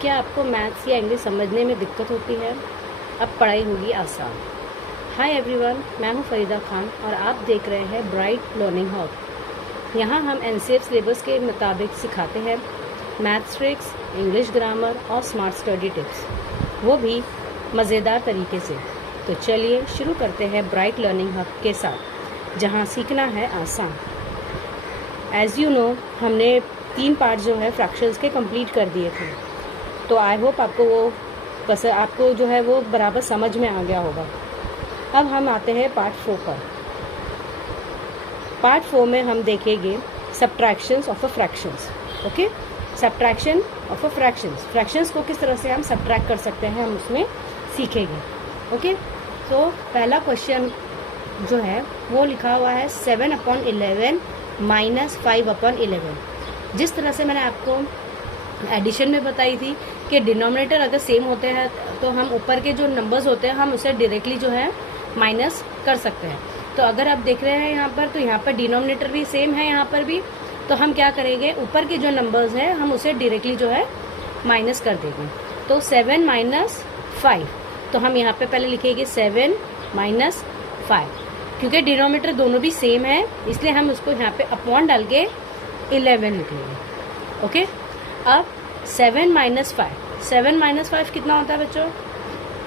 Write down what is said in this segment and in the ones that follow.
क्या आपको मैथ्स या इंग्लिश समझने में दिक्कत होती है? अब पढ़ाई होगी आसान। हाय एवरीवन, मैं हूं फरीदा खान और आप देख रहे हैं ब्राइट लर्निंग हब। यहां हम एनसीएफ सिलेबस के मुताबिक सिखाते हैं मैथ्स ट्रिक्स, इंग्लिश ग्रामर और स्मार्ट स्टडी टिप्स, वो भी मज़ेदार तरीके से। तो चलिए शुरू करते हैं ब्राइट लर्निंग हब के साथ, जहां सीखना है आसान। एज़ यू नो, हमने 3 पार्ट जो है फ्रैक्शंस के कंप्लीट कर दिए थे, तो आई होप आपको जो है वो बराबर समझ में आ गया होगा। अब हम आते हैं पार्ट 4 पर। पार्ट 4 में हम देखेंगे subtractions of a fractions. Okay, subtraction of a fractions, fractions को किस तरह से हम सब्ट्रैक्ट कर सकते हैं हम उसमें सीखेंगे। ओके, तो पहला क्वेश्चन जो है वो लिखा हुआ है 7/11 माइनस 5/11। जिस तरह से मैंने आपको एडिशन में बताई थी कि डिनोमिनेटर अगर सेम होते हैं तो हम ऊपर के जो नंबर्स होते हैं हम उसे डायरेक्टली जो है माइनस कर सकते हैं। तो अगर आप देख रहे हैं यहाँ पर, तो यहाँ पर डिनोमिनेटर भी सेम है, यहाँ पर भी। तो हम क्या करेंगे, ऊपर के जो नंबर्स हैं हम उसे डायरेक्टली जो है माइनस कर देंगे। तो 7 माइनस 5, तो हम यहाँ पे पहले लिखेंगे 7 माइनस 5, क्योंकि डिनोमिनेटर दोनों भी सेम है इसलिए हम उसको यहाँ पे अपॉन डाल के 11 लिख लेंगे। ओके, अब 7 माइनस 5 कितना होता है बच्चों?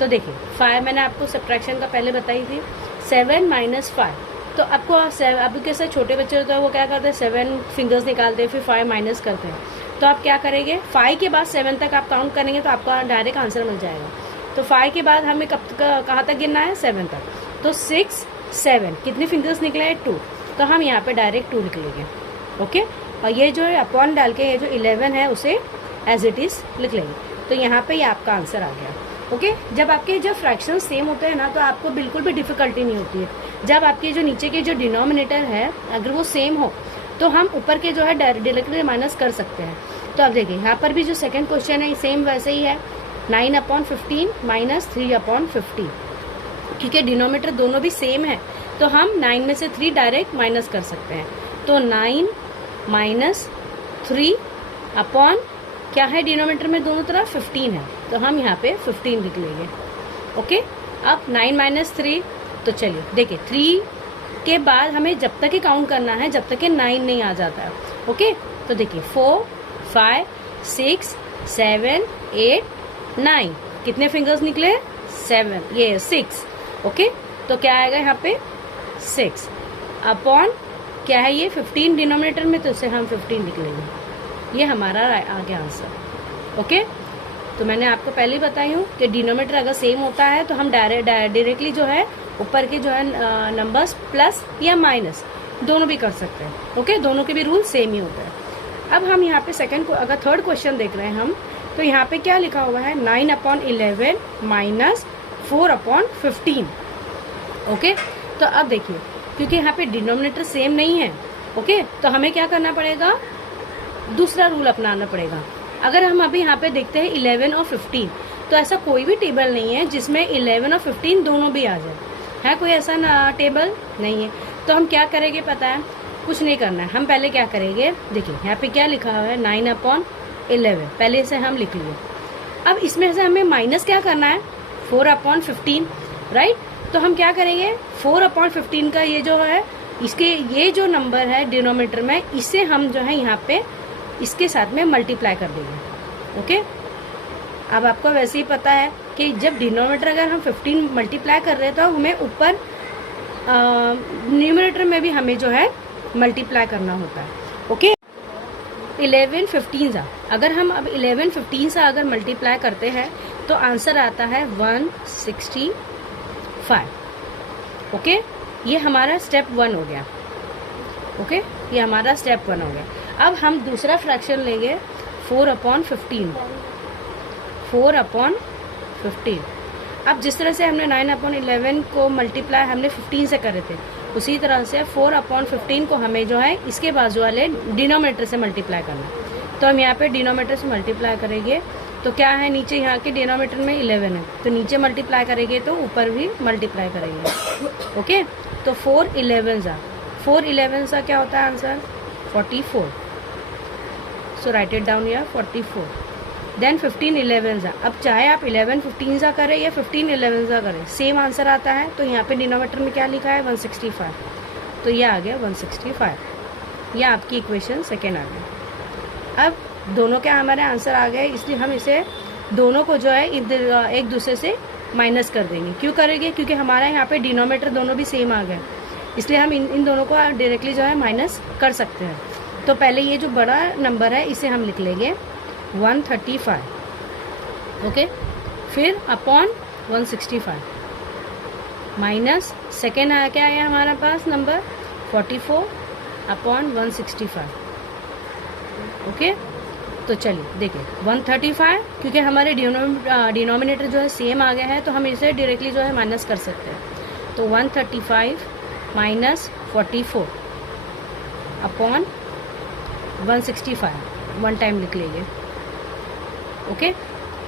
तो देखिए 5 मैंने आपको सब्ट्रैक्शन का पहले बताई थी। 7 माइनस 5, तो आपको अभी कैसे छोटे बच्चे होते हैं वो क्या करते हैं, 7 फिंगर्स निकालते हैं, फिर 5 माइनस करते हैं। तो आप क्या करेंगे, 5 के बाद 7 तक आप काउंट करेंगे तो आपका डायरेक्ट आंसर मिल जाएगा। तो 5 के बाद हमें कहाँ तक गिनना है, 7 तक। तो 6 7 कितने फिंगर्स निकले हैं, 2। तो हम यहाँ पे डायरेक्ट 2 लिख लेंगे। ओके, और ये जो है अपॉन डाल के ये जो 11 है उसे एज इट इज लिख लेंगे। तो यहाँ पे ये आपका आंसर आ गया। ओके, जब फ्रैक्शंस सेम होते हैं ना तो आपको बिल्कुल भी डिफिकल्टी नहीं होती है। जब आपके जो नीचे के जो डिनोमिनेटर है अगर वो सेम हो तो हम ऊपर के जो है डायरेक्टली माइनस कर सकते हैं। तो अब देखिए यहाँ पर भी जो सेकेंड क्वेश्चन है सेम वैसे ही है, 9/15 माइनस 3/50, क्योंकि डिनोमिनेटर दोनों भी सेम है तो हम 9 में से 3 डायरेक्ट माइनस कर सकते हैं। तो 9 माइनस 3 अपॉन क्या है, डिनोमिनेटर में दोनों तरफ 15 है तो हम यहाँ पे 15 लिख लेंगे। ओके, अब 9 माइनस 3, तो चलिए देखिए 3 के बाद हमें जब तक ही काउंट करना है जब तक कि 9 नहीं आ जाता है। ओके, तो देखिए 4 5 6 7 8 9, कितने फिंगर्स निकले, 7, ये 6। ओके, तो क्या आएगा यहाँ पे 6 अपॉन क्या है ये 15 डिनोमिनेटर में, तो इसे हम 15 लिख लेंगे। ये हमारा आ गया आंसर। ओके, तो मैंने आपको पहले ही बताई हूँ कि डिनोमिनेटर अगर सेम होता है तो हम डायरेक्टली जो है ऊपर के जो है नंबर्स प्लस या माइनस दोनों भी कर सकते हैं। ओके, दोनों के भी रूल सेम ही होते हैं। अब हम यहाँ पे अगर थर्ड क्वेश्चन देख रहे हैं हम, तो यहाँ पे क्या लिखा हुआ है, 9/11 माइनस 4/15। ओके, तो अब देखिए क्योंकि यहाँ पे डिनोमिनेटर सेम नहीं है, ओके, तो हमें क्या करना पड़ेगा, दूसरा रूल अपनाना पड़ेगा। अगर हम अभी यहाँ पे देखते हैं 11 और 15, तो ऐसा कोई भी टेबल नहीं है जिसमें 11 और 15 दोनों भी आ जाए, है कोई ऐसा टेबल नहीं है। तो हम क्या करेंगे पता है, कुछ नहीं करना है। हम पहले क्या करेंगे, देखिए यहाँ पे क्या लिखा हुआ है 9/11, पहले से हम लिख लिए। अब इसमें से हमें माइनस क्या करना है, 4/15, राइट। तो हम क्या करेंगे, 4/15 का ये जो है इसके ये जो नंबर है डिनोमिनेटर में, इसे हम जो है यहाँ पे इसके साथ में मल्टीप्लाई कर देंगे। ओके, अब आपको वैसे ही पता है कि जब डिनोमिनेटर अगर हम 15 मल्टीप्लाई कर रहे हैं तो हमें ऊपर न्यूमरेटर में भी हमें जो है मल्टीप्लाई करना होता है। ओके, 11 15 सा अगर हम अब 11 15 सा अगर मल्टीप्लाई करते हैं तो आंसर आता है 165। ओके, ये हमारा स्टेप 1 हो गया। ओके, ये हमारा स्टेप 1 हो गया। अब हम दूसरा फ्रैक्शन लेंगे 4/15। 4/15, अब जिस तरह से हमने 9/11 को मल्टीप्लाई हमने 15 से करे थे, उसी तरह से 4/15 को हमें जो है इसके बाजू वाले डिनोमिनेटर से मल्टीप्लाई करना है। तो हम यहाँ पे डिनोमिनेटर से मल्टीप्लाई करेंगे तो क्या है, नीचे यहाँ के डिनोमिनेटर में 11 है तो नीचे मल्टीप्लाई करेंगे तो ऊपर भी मल्टीप्लाई करेंगे। ओके, तो 4 11 सा क्या होता है answer, 44। So write it down here 44। Then 15 11 जा। अब चाहे आप 11 15 जा करें या 15 11 जा करें, सेम आंसर आता है। तो यहाँ पे डिनोमीटर में क्या लिखा है 165, तो ये आ गया 165। ये आपकी इक्वेशन सेकेंड आ गई। अब दोनों के हमारे आंसर आ गए, इसलिए हम इसे दोनों को जो है एक दूसरे से माइनस कर देंगे। क्यों करेंगे? क्योंकि हमारा यहाँ पे डिनोमीटर दोनों भी सेम आ गए, इसलिए हम इन दोनों को डायरेक्टली जो है माइनस कर सकते हैं। तो पहले ये जो बड़ा नंबर है इसे हम लिख लेंगे 135, ओके। फिर अपॉन 165 माइनस सेकेंड आया क्या है हमारे पास नंबर 44 अपॉन 165, ओके। तो चलिए देखिए 135, क्योंकि हमारे डिनोमिनेटर जो है सेम आ गया है, तो हम इसे डायरेक्टली जो है माइनस कर सकते हैं। तो 135 माइनस 44 अपॉन 165 वन टाइम लिख लीजिए, ओके।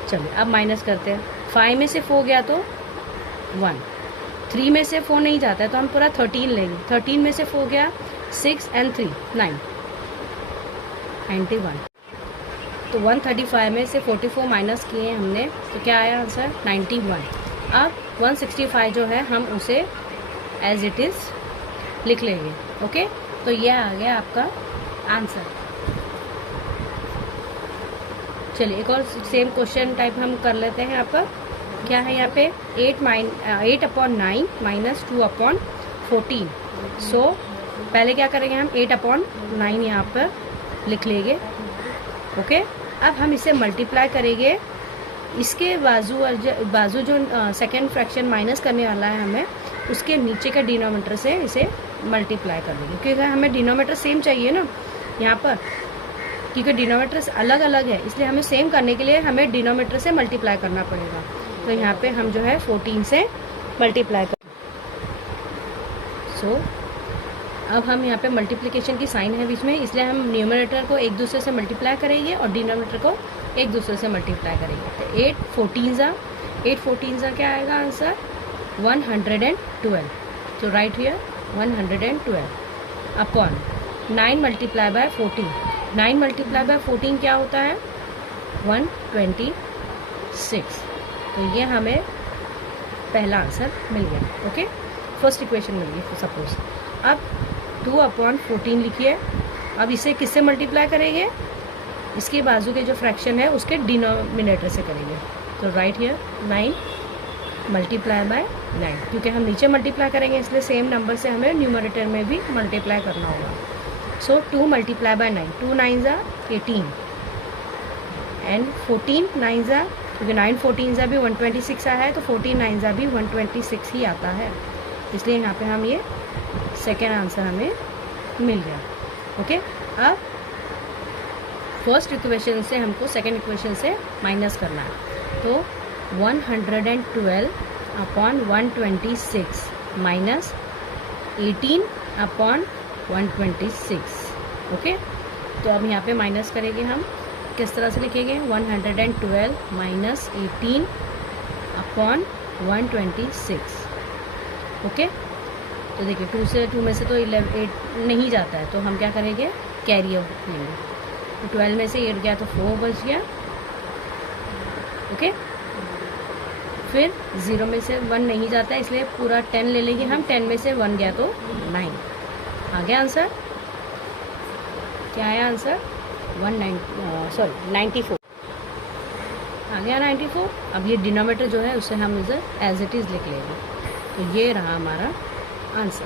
चलिए अब माइनस करते हैं। 5 में से 4 गया तो 1, 3 में से 4 नहीं जाता है तो हम पूरा 13 लेंगे। 13 में से 4 गया 6 एंड 3 9 91। तो 135 में से 44 माइनस किए हमने, तो क्या आया आंसर 91। अब 165 जो है हम उसे एज इट इज़ लिख लेंगे, ओके। तो यह आ गया आपका आंसर। चलिए एक और सेम क्वेश्चन टाइप हम कर लेते हैं। यहाँ पर क्या है, यहाँ पे 8 अपॉन 9 माइनस 2 अपॉन 14। सो पहले क्या करेंगे हम 8 अपॉन 9 यहाँ पर लिख लेंगे, ओके। अब हम इसे मल्टीप्लाई करेंगे, इसके बाजू जो सेकेंड फ्रैक्शन माइनस करने वाला है हमें, उसके नीचे का डिनोमीटर से इसे मल्टीप्लाई कर देंगे, क्योंकि हमें डिनोमीटर सेम चाहिए ना यहाँ पर, क्योंकि डिनोमीटर अलग अलग है, इसलिए हमें सेम करने के लिए हमें डिनोमीटर से मल्टीप्लाई करना पड़ेगा। तो यहाँ पे हम जो है 14 से मल्टीप्लाई कर। सो अब हम यहाँ पे मल्टीप्लिकेशन की साइन है बीच में, इसलिए हम न्यूमरेटर को एक दूसरे से मल्टीप्लाई करेंगे और डिनोमीटर को एक दूसरे से मल्टीप्लाई करेंगे। तो 8 14 जा क्या आएगा आंसर 112। तो right here 112 upon 9 multiply by 14। 9 multiply by 14 क्या होता है 126। तो ये हमें पहला आंसर मिल गया, ओके। फर्स्ट इक्वेशन मिल गई सपोज। अब 2 अपॉन 14 लिखिए। अब इसे किससे मल्टीप्लाई करेंगे, इसके बाजू के जो फ्रैक्शन है उसके डिनोमिनेटर से करेंगे। तो राइट हियर 9 मल्टीप्लाई बाय 9, क्योंकि हम नीचे मल्टीप्लाई करेंगे इसलिए सेम नंबर से हमें न्यूमरेटर में भी मल्टीप्लाई करना होगा। सो 2 मल्टीप्लाई बाय 9, 2 9 जा 18 एंड 14 9 जा, क्योंकि 9 14 जा भी 126 आया है, तो 14 9 जा भी 126 ही आता है, इसलिए यहाँ पे हम ये सेकेंड आंसर हमें मिल गया, ओके। अब फर्स्ट इक्वेशन से हमको सेकेंड इक्वेशन से माइनस करना है। तो 112 अपॉन 126 माइनस 18 अपॉन 126, ओके। तो अब यहाँ पे माइनस करेंगे हम, किस तरह से लिखेंगे 112 माइनस 18 अपॉन 126, ओके। तो देखिए 2 में से तो 8 नहीं जाता है, तो हम क्या करेंगे कैरी आउट लेंगे। तो 12 में से 8 गया तो 4 बच गया, ओके। फिर 0 में से 1 नहीं जाता है, इसलिए पूरा 10 ले लेंगे हम। 10 में से 1 गया तो 9 आ गया आंसर। क्या आया आंसर 94 आ गया 94। अब ये डिनोमीटर जो है उसे हम इसे एज इट इज़ लिख लेंगे। तो ये रहा हमारा आंसर।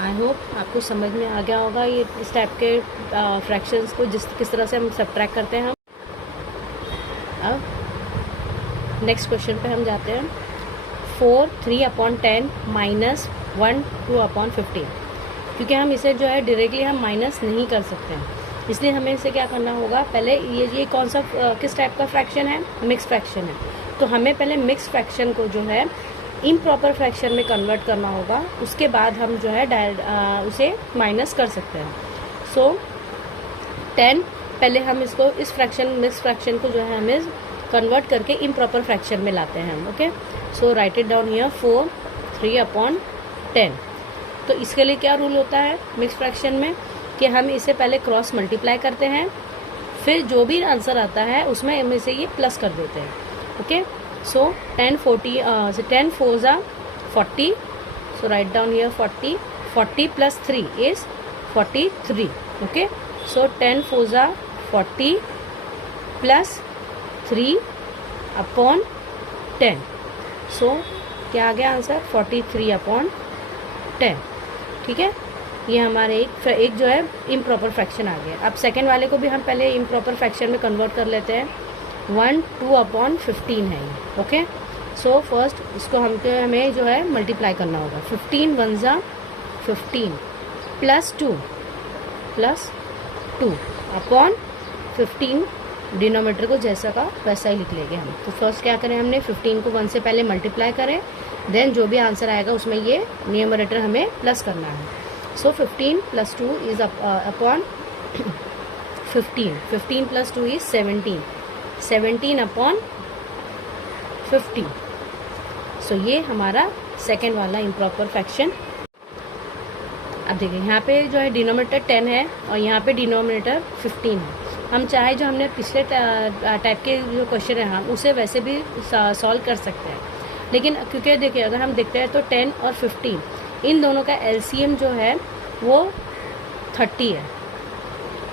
आई होप आपको समझ में आ गया होगा ये इस टाइप के फ्रैक्शंस को किस तरह से हम सब्ट्रैक्ट करते हैं। अब नेक्स्ट क्वेश्चन पे हम जाते हैं। 4 3 अपॉन 10 माइनस 1 2 अपॉन 15। क्योंकि हम इसे जो है डायरेक्टली हम माइनस नहीं कर सकते हैं, इसलिए हमें इसे क्या करना होगा, पहले ये कौन सा किस टाइप का फ्रैक्शन है, मिक्स फ्रैक्शन है। तो हमें पहले मिक्स फ्रैक्शन को जो है इम्प्रॉपर फ्रैक्शन में कन्वर्ट करना होगा, उसके बाद हम जो है उसे माइनस कर सकते हैं। सो 10 पहले हम इसको इस मिक्स फ्रैक्शन को जो है हमें कन्वर्ट करके इम्प्रॉपर फ्रैक्शन में लाते हैं हम, okay. So write it down here 4 3 upon 10। तो इसके लिए क्या रूल होता है मिक्स फ्रैक्शन में कि हम इसे पहले क्रॉस मल्टीप्लाई करते हैं, फिर जो भी आंसर आता है उसमें में से ये प्लस कर देते हैं. ओके, सो 10 4 जा 40. So write down here 40. 40 plus 3 is 43. Okay, so 10 4 जा 40 प्लस 3 अपॉन 10. सो क्या आ गया आंसर? 43 अपॉन 10. ठीक है, ये हमारे एक जो है इम्प्रॉपर फ्रैक्शन आ गया. अब सेकेंड वाले को भी हम पहले इम्प्रॉपर फ्रैक्शन में कन्वर्ट कर लेते हैं. 1 2 अपॉन 15 है ये. ओके, सो फर्स्ट इसको हमें जो है मल्टीप्लाई करना होगा. 15 1 जा 15 प्लस 2 अपॉन 15. डिनोमीटर को जैसा का वैसा ही लिख लेंगे हम. तो फर्स्ट क्या करें, हमने 15 को 1 से पहले मल्टीप्लाई करें, देन जो भी आंसर आएगा उसमें ये न्यूमरेटर हमें प्लस करना है. सो 15 plus 2 is upon 15. 15 plus 2 is 17. 17 upon 50. सो ये हमारा सेकेंड वाला इम्प्रॉपर फ्रैक्शन. अब देखिए यहाँ पे जो है डिनोमिनेटर 10 है और यहाँ पे डिनोमिनेटर 15 है. हम चाहे जो हमने पिछले टाइप के जो क्वेश्चन है हम उसे वैसे भी सॉल्व कर सकते हैं, लेकिन क्योंकि देखिए अगर हम देखते हैं तो 10 और 15 इन दोनों का एलसीएम जो है वो 30 है.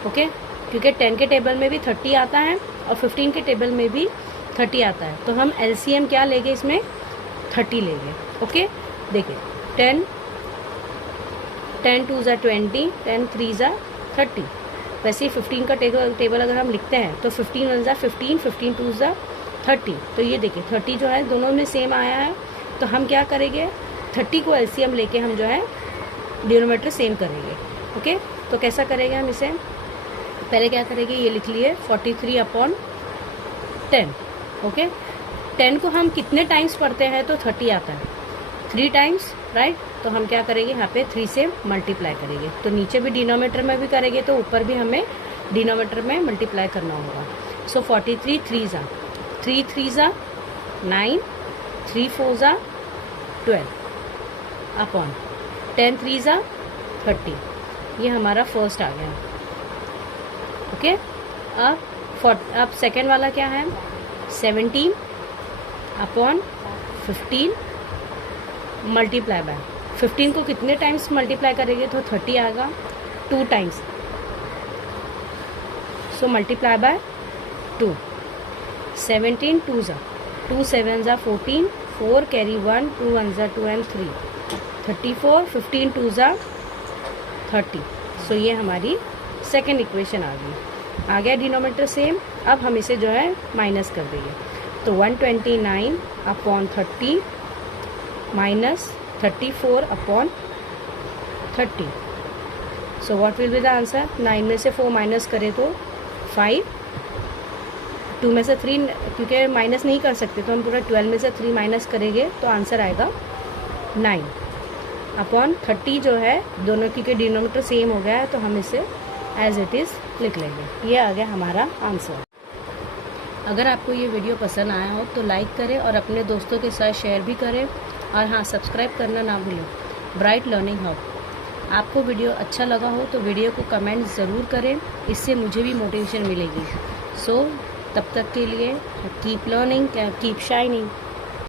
ओके, क्योंकि 10 के टेबल में भी 30 आता है और 15 के टेबल में भी 30 आता है, तो हम एलसीएम क्या लेंगे इसमें? 30 लेंगे. ओके, देखिए 10 2 जा 20, 10 3 जा 30. वैसे ही 15 का टेबल अगर हम लिखते हैं तो 15 1 जा 15, 15 2 जा 30. तो ये देखिए 30 जो है दोनों में सेम आया है, तो हम क्या करेंगे 30 को एलसीएम लेके हम जो है डिनोमिनेटर सेम करेंगे. ओके, तो कैसा करेंगे हम इसे? पहले क्या करेंगे, ये लिख लिए 43 अपॉन 10. ओके, 10 को हम कितने टाइम्स पढ़ते हैं तो 30 आता है 3 टाइम्स, राइट. तो हम क्या करेंगे यहाँ पे 3 से मल्टीप्लाई करेंगे. तो नीचे भी डिनोमिनेटर में भी करेंगे तो ऊपर भी हमें डिनोमिनेटर में मल्टीप्लाई करना होगा. सो 43 3 जा 3 3 जा 9, 3 4 जा 12 अपॉन 10 3 जा 30. ये हमारा फर्स्ट आ गया. ओके, अब सेकेंड वाला क्या है? 17 अपॉन 15 मल्टीप्लाई बाय 15 को कितने टाइम्स मल्टीप्लाई करेंगे तो 30 आएगा 2 टाइम्स. So multiply by 2. 17 2 जा 2 7 जा 14, 4 कैरी 1, 2 1 जा 2 and 3 34. 15 2 जा 30. सो ये हमारी सेकेंड इक्वेशन आ गया डिनोमिनेटर सेम. अब हम इसे जो है माइनस कर देंगे. तो 129 upon 30 minus 34 upon 30. So what will be the answer? 9 में से 4 माइनस करें तो 5, 2 में से 3 क्योंकि माइनस नहीं कर सकते तो हम पूरा 12 में से 3 माइनस करेंगे तो आंसर आएगा 9 अपॉन 30. जो है दोनों की डिनोमिनेटर सेम हो गया है तो हम इसे एज इट इज़ लिख लेंगे. ये आ गया हमारा आंसर. अगर आपको ये वीडियो पसंद आया हो तो लाइक करें और अपने दोस्तों के साथ शेयर भी करें. और हाँ, सब्सक्राइब करना ना भूलें. Bright learning hub. आपको वीडियो अच्छा लगा हो तो वीडियो को कमेंट ज़रूर करें, इससे मुझे भी मोटिवेशन मिलेगी. सो तब तक के लिए कीप लर्निंग, कीप शाइनिंग.